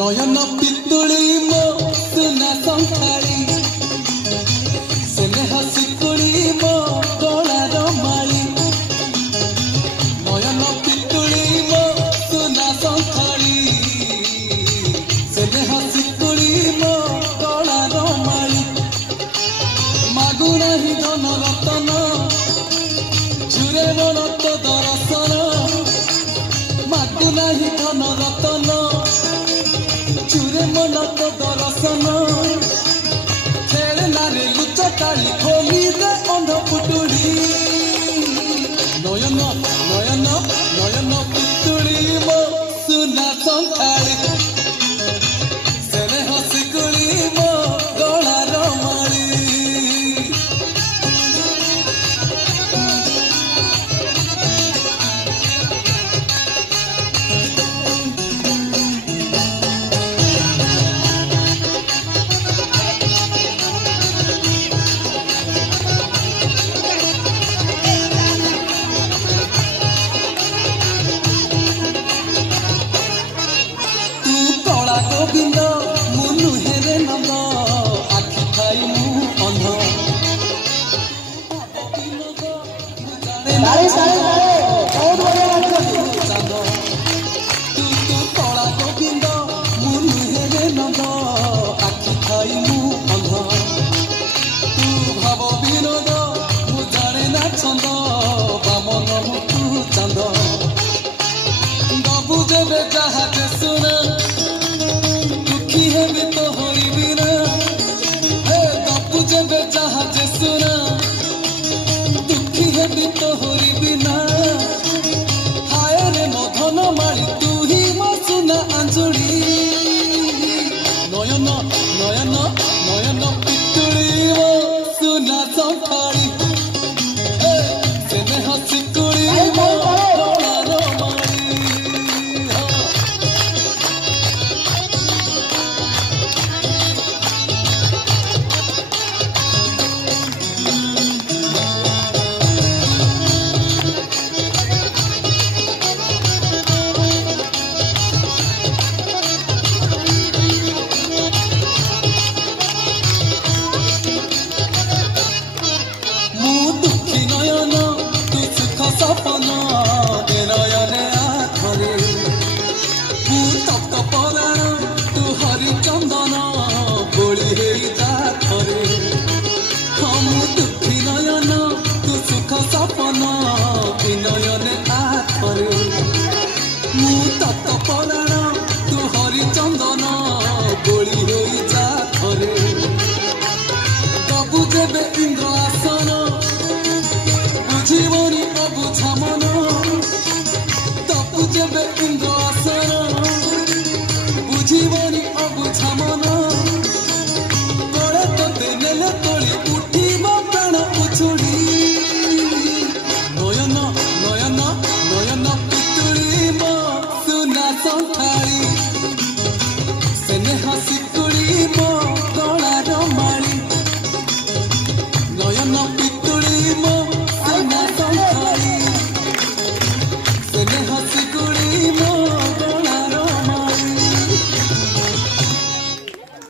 নয়ন পিতুଳି ମୋ ସୁନା ଶଙ୍ଖାଳି ସ୍ନେହ ଶିକୁଳି ମୋ ଗଳାର ମାଳି ନୟନ ପିତୁଳି ମୋ ସୁନା ଶଙ୍ଖାଳି ସ୍ନେହ ଶିକୁଳି ମୋ ଗଳାର ମାଳି ମାଗୁନାହିଁ ଧନ ରତନ ଝୁରେ ମନ ତ ଦର୍ଶନ ମାଗୁନାହିଁ ଧନ ରତନ चुरे मन तो दर्शन खेलनारे लुच ताली खोली दे अंध पुटुड़ी नयन नयन नयन पुटुड़ी मो सुना शंखाली स्नेह शिकुड़ी मो गलार माली गोविंद मुनु हेरे नंद आखि खाई मु अंध तू कला गोविंद मुनु हेरे नंद आखि खाई मु अंध तू भाव विनोद मु जाने ना छंद बामन मुतु चंद दबु जेबे जहाज सुना तो होई बिना दबु जब जहाज सुना दुखी है भी तो होई बिना हाय रे मधन माली तू ही मो सुना अंजुड़ी नयन नयन नयन पितुड़ी मो सुना शंखाली स्नेह शिकुड़ी मो गलार माली सपन नयने आखरे तू तप्त पराण तू हरिचंदन बोली जाखरे हम दुखी नयन तू सुख सपन नयने आखरे मु तप्त पराण तू हरिचंदन बोली जाखरे दबु जेबे इंद्र आसन